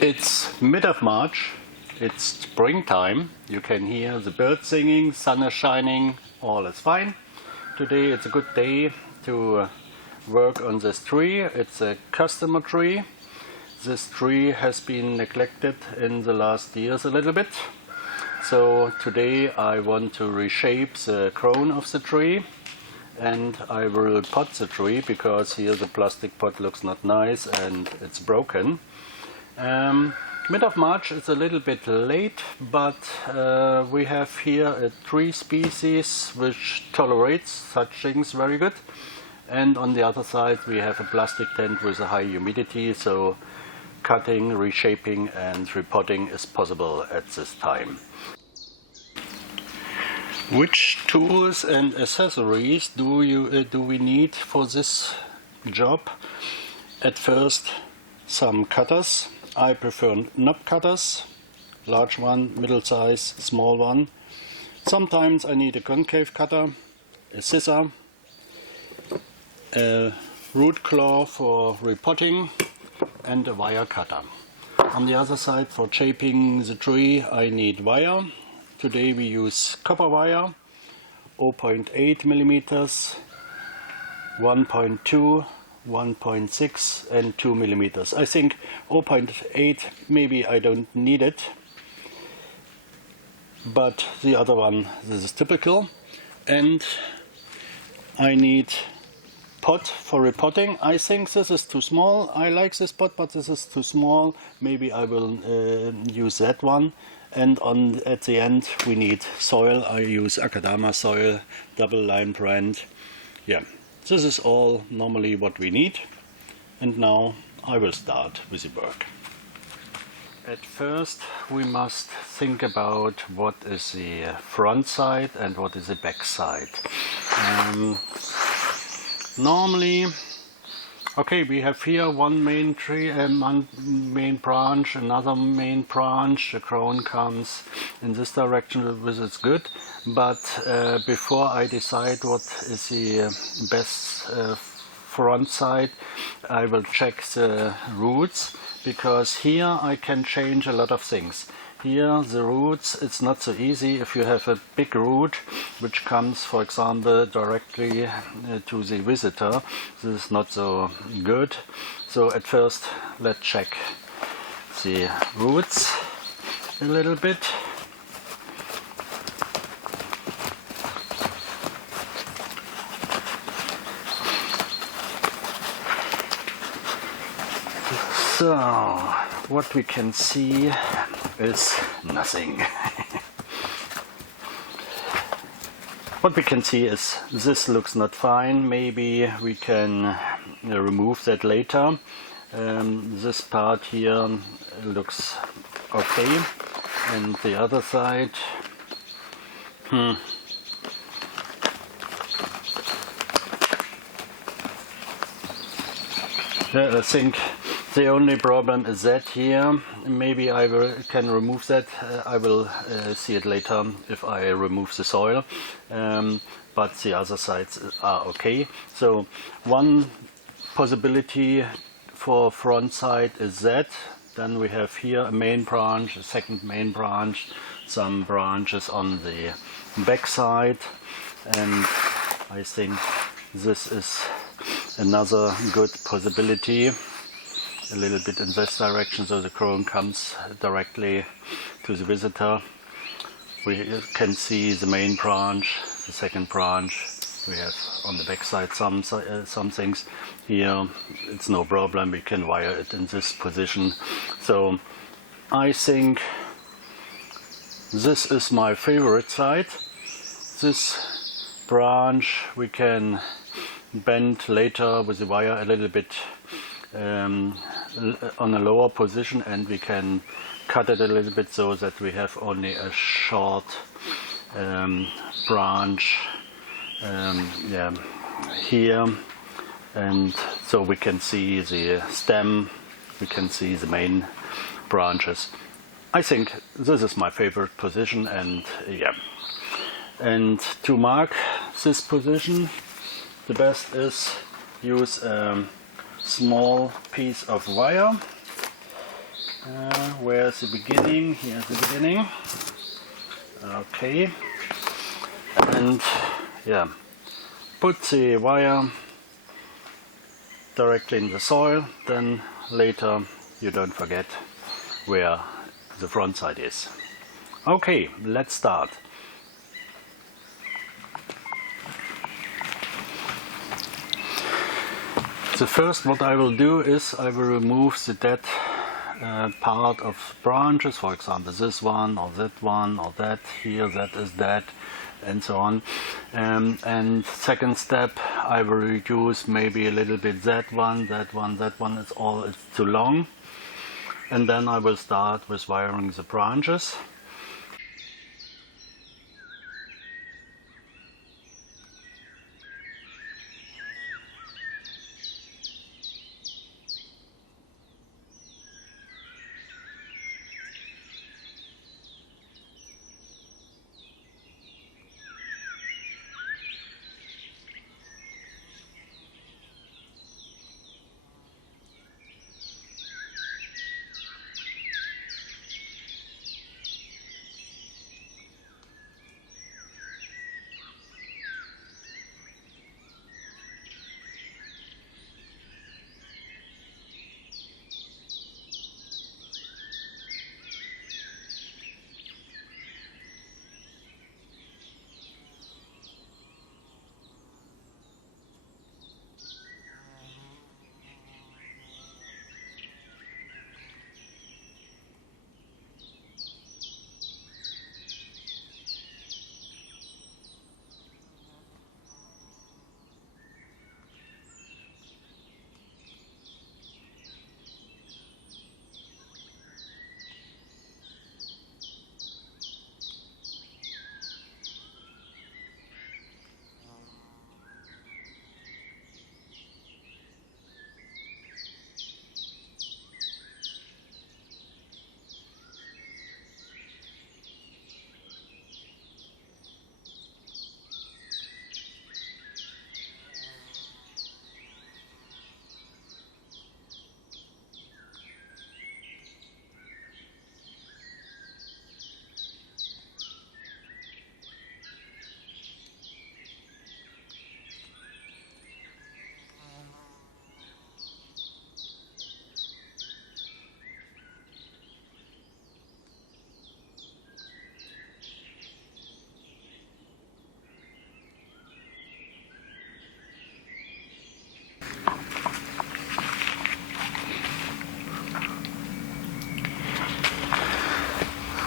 It's mid of March, it's springtime, you can hear the birds singing, sun is shining, all is fine. Today it's a good day to work on this tree. It's a customer tree. This tree has been neglected in the last years a little bit. So today I want to reshape the crown of the tree, and I will pot the tree because here the plastic pot looks not nice and it's broken. Mid of March is a little bit late, but we have here a tree species which tolerates such things very good. And on the other side we have a plastic tent with a high humidity, so cutting, reshaping and repotting is possible at this time. Which tools and accessories do we need for this job? At first, some cutters. I prefer knob cutters, large one, middle size, small one. Sometimes I need a concave cutter, a scissor, a root claw for repotting and a wire cutter. On the other side, for shaping the tree, I need wire. Today we use copper wire, 0.8 millimeters, 1.2, 1.6 and 2 millimeters. I think 0.8 maybe I don't need it, but the other one, this is typical. And I need pot for repotting. I think this is too small. I like this pot, but this is too small. Maybe I will use that one. And at the end we need soil. I use Akadama soil, double line brand. Yeah, this is all normally what we need. And now I will start with the work. At first we must think about what is the front side and what is the back side. Normally, okay, we have here one main tree, one main branch, another main branch. The crown comes in this direction, which is good. But before I decide what is the best front side, I will check the roots, because here I can change a lot of things. Here the roots, it's not so easy. If you have a big root which comes, for example, directly to the visitor, this is not so good. So at first let's check the roots a little bit. So what we can see is nothing. What we can see is this looks not fine. Maybe we can remove that later. This part here looks okay, and the other side, I think the only problem is that here. Maybe I can remove that. I will see it later if I remove the soil. But the other sides are okay. So one possibility for front side is that. Then we have here a main branch, a second main branch, some branches on the back side, and I think this is another good possibility. A little bit in this direction, so the crown comes directly to the visitor. We can see the main branch, the second branch. We have on the back side some things. Here it's no problem, we can wire it in this position. So I think this is my favorite side. This branch we can bend later with the wire a little bit on a lower position, and we can cut it a little bit so that we have only a short branch here, and so we can see the stem, we can see the main branches. I think this is my favorite position, and yeah. And to mark this position, the best is use a small piece of wire. Where's the beginning? Here's the beginning. Okay. And yeah, put the wire directly in the soil, then later you don't forget where the front side is. Okay, let's start. The first what I will do is I will remove the dead part of branches, for example this one or that here, that is dead, and so on. And second step, I will reduce maybe a little bit that one, it's too long. And then I will start with wiring the branches.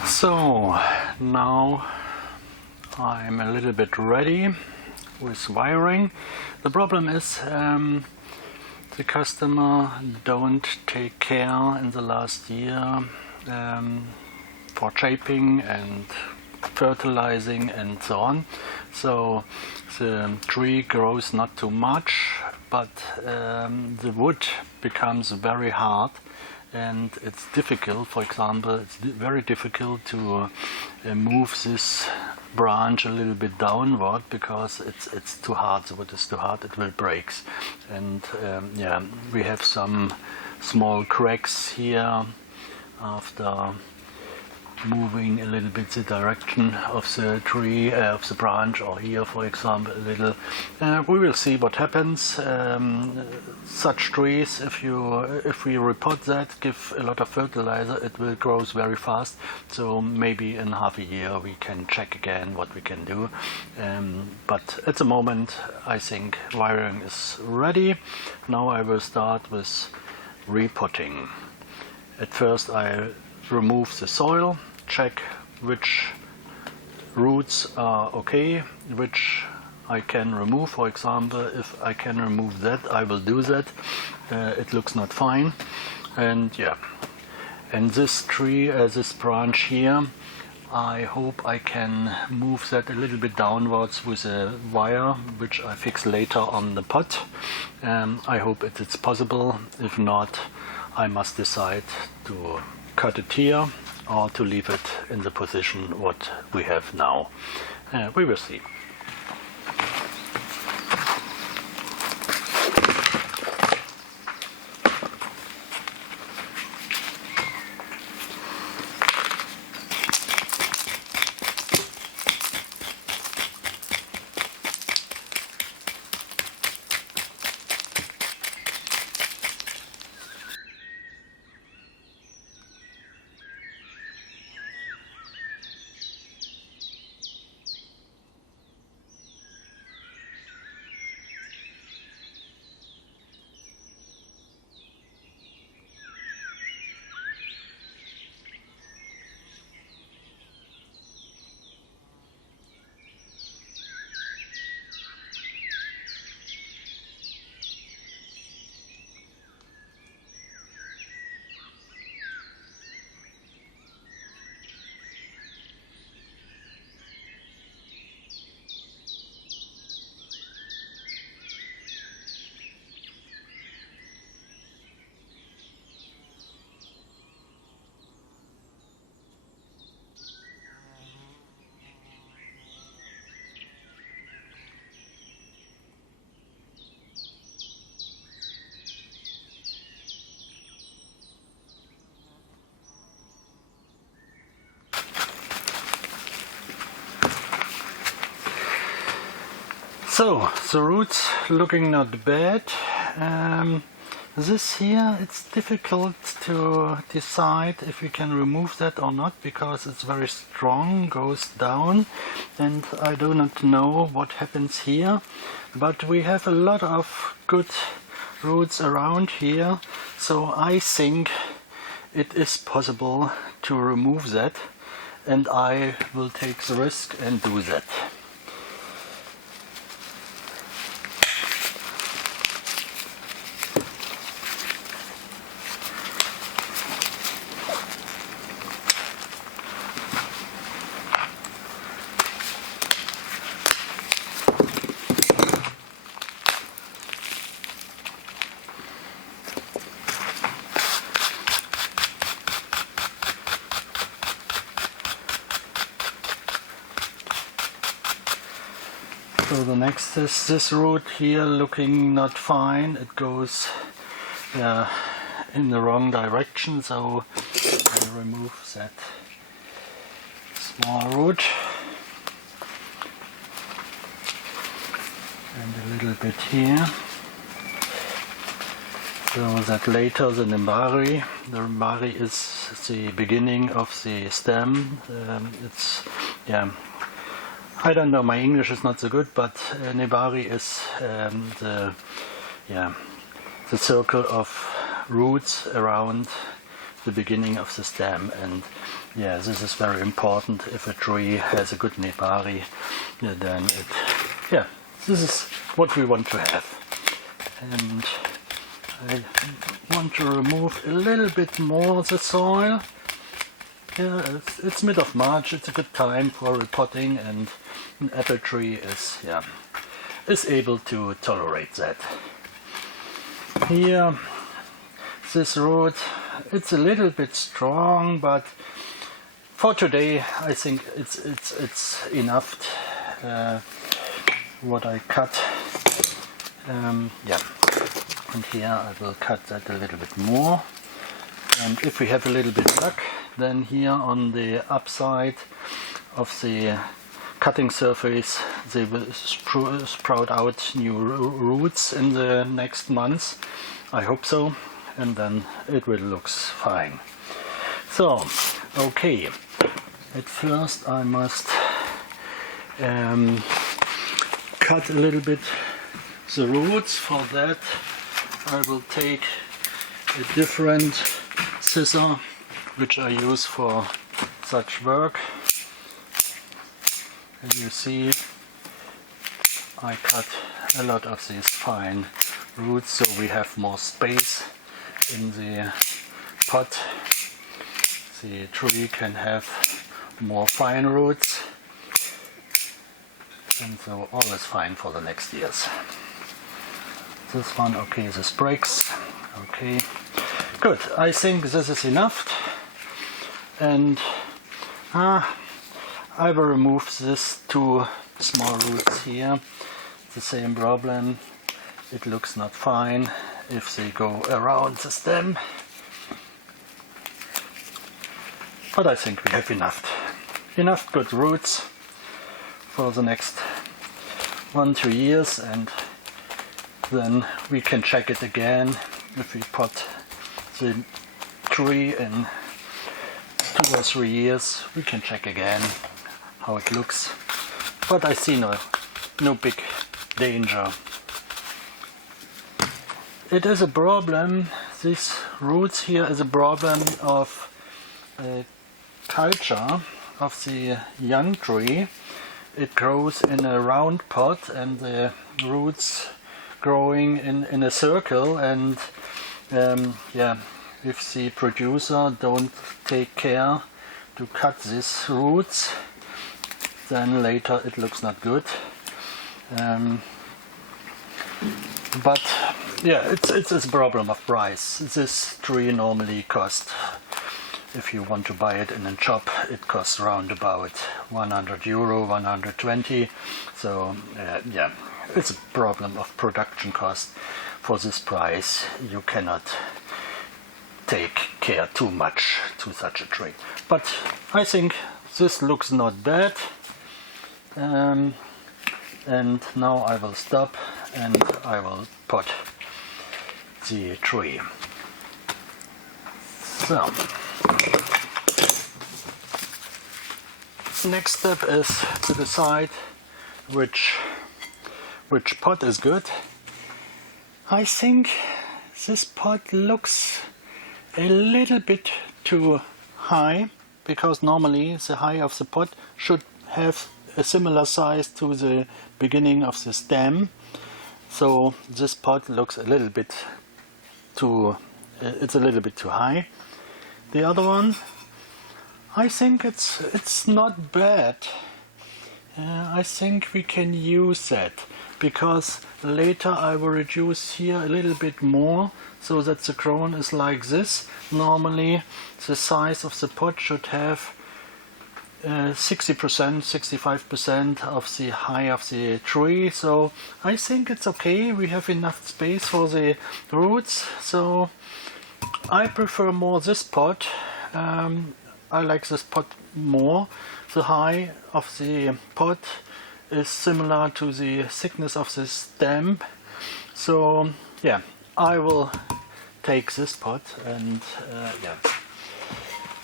So now I'm a little bit ready with wiring. The problem is the customer don't take care in the last year for shaping and fertilizing and so on. So the tree grows not too much, but the wood becomes very hard. And it's difficult, for example, it's very difficult to move this branch a little bit downward because it's too hard, the wood is too hard, it will break. And yeah, we have some small cracks here after moving a little bit the direction of the tree, of the branch, or here for example a little. We will see what happens. Such trees, if we repot that, give a lot of fertilizer, it will grow very fast. So maybe in half a year we can check again what we can do. But at the moment I think wiring is ready. Now I will start with repotting. At first I remove the soil, check which roots are okay, which I can remove. For example, if I can remove that, I will do that. It looks not fine. And yeah, and this tree, this branch here, I hope I can move that a little bit downwards with a wire, which I fix later on the pot. I hope it's possible. If not, I must decide to cut it here or to leave it in the position what we have now. We will see. So the roots looking not bad. This here, it's difficult to decide if we can remove that or not, because it's very strong, goes down, and I do not know what happens here. But we have a lot of good roots around here, so I think it is possible to remove that, and I will take the risk and do that. So the next is this root here, looking not fine. It goes in the wrong direction, so I remove that small root and a little bit here, so that later the nembari is the beginning of the stem. It's I don't know, my English is not so good, but nembari is the circle of roots around the beginning of the stem, and this is very important. If a tree has a good nembari, then this is what we want to have. And I want to remove a little bit more of the soil. It's mid of March, it's a good time for repotting, and an apple tree is able to tolerate that. Here, this root, it's a little bit strong, but for today I think it's enough what I cut. And here I will cut that a little bit more, and if we have a little bit luck, then here on the upside of the cutting surface they will sprout out new roots in the next months. I hope so, and then it will look fine. So, okay, at first I must cut a little bit the roots. For that I will take a different scissor which I use for such work, and you see I cut a lot of these fine roots so we have more space in the pot. The tree can have more fine roots, and so all is fine for the next years. This one, okay, this breaks, okay, good. I think this is enough, and I will remove these two small roots here. The same problem, it looks not fine if they go around the stem, but I think we have enough good roots for the next 1-2 years, and then we can check it again if we put the tree in 2 or 3 years. We can check again how it looks, but I see no big danger. It is a problem, these roots here is a problem of culture of the young tree. It grows in a round pot, and the roots growing in a circle, and if the producer don't take care to cut these roots, then later it looks not good. But it's a problem of price. This tree normally costs, if you want to buy it in a shop, it costs around about €100, 120. So it's a problem of production cost. For this price you cannot take care too much to such a tree. But I think this looks not bad. And now I will stop and I will pot the tree. So, next step is to decide which pot is good. I think this pot looks a little bit too high, because normally the height of the pot should have a similar size to the beginning of the stem. So this pot looks a little bit too, it's a little bit too high. The other one, I think it's not bad. I think we can use that, because later I will reduce here a little bit more so that the crown is like this. Normally the size of the pot should have 60%, 65% of the height of the tree. So I think it's okay. We have enough space for the roots. So I prefer more this pot. I like this pot more. The height of the pot is similar to the thickness of the stem. So yeah, I will take this pot and yeah.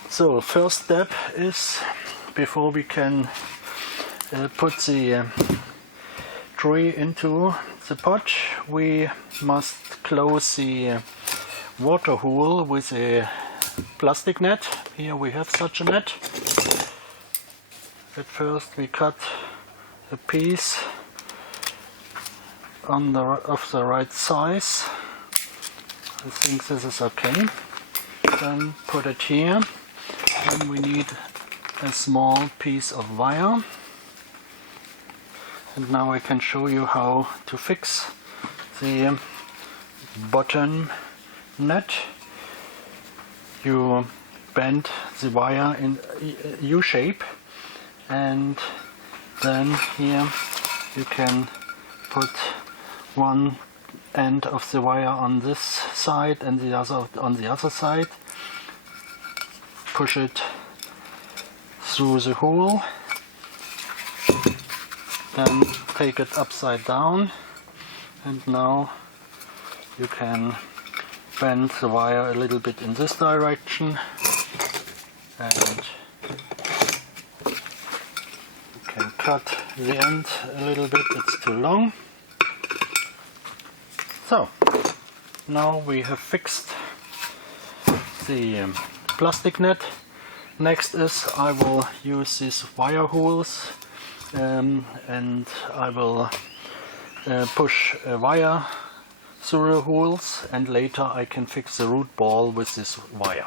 So first step is, before we can put the tree into the pot, we must close the water hole with a plastic net. Here we have such a net. At first we cut a piece of the right size. I think this is okay. Then put it here. Then we need a small piece of wire. And now I can show you how to fix the bottom net. You bend the wire in U shape, and then here you can put one end of the wire on this side and the other on the other side. Push it through the hole, then take it upside down, and now you can bend the wire a little bit in this direction, and you can cut the end a little bit, it's too long. So now we have fixed the plastic net. Next is I will use these wire holes and I will push a wire through the holes, and later I can fix the root ball with this wire.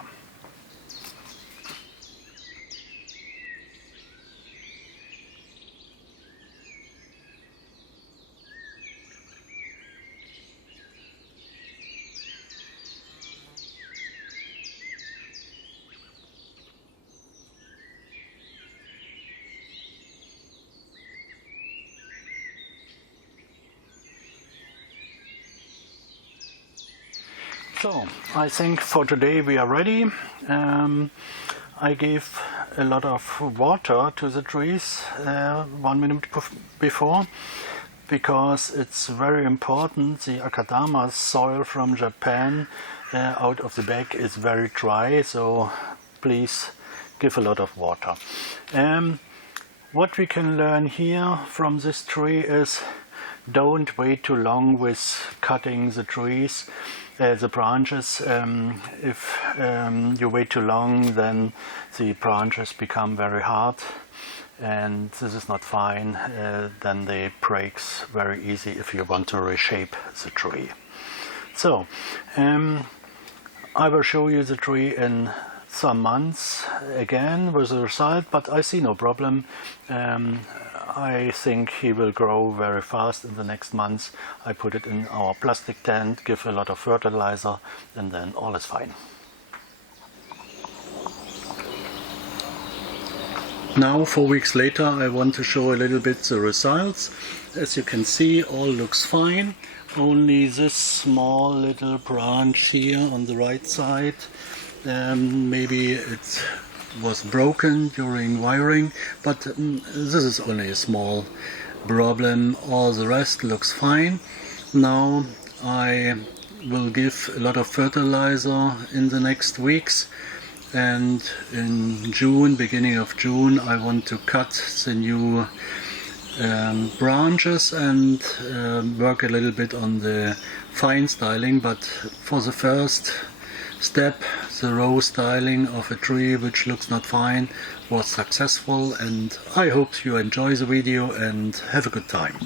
So I think for today we are ready. I gave a lot of water to the trees 1 minute before, because it's very important. The Akadama soil from Japan out of the bag is very dry, so please give a lot of water. What we can learn here from this tree is, don't wait too long with cutting the trees, the branches. If you wait too long, then the branches become very hard, and this is not fine. Then they breaks very easy if you want to reshape the tree. So I will show you the tree in some months again with the result, but I see no problem. I think he will grow very fast in the next months. I put it in our plastic tent, give a lot of fertilizer, and then all is fine. Now, 4 weeks later, I want to show a little bit the results. As you can see, all looks fine. Only this small little branch here on the right side, maybe it was broken during wiring, but this is only a small problem. All the rest looks fine. Now I will give a lot of fertilizer in the next weeks, and in June, beginning of June, I want to cut the new branches and work a little bit on the fine styling. But for the first step, the row styling of a tree which looks not fine was successful, and I hope you enjoy the video and have a good time.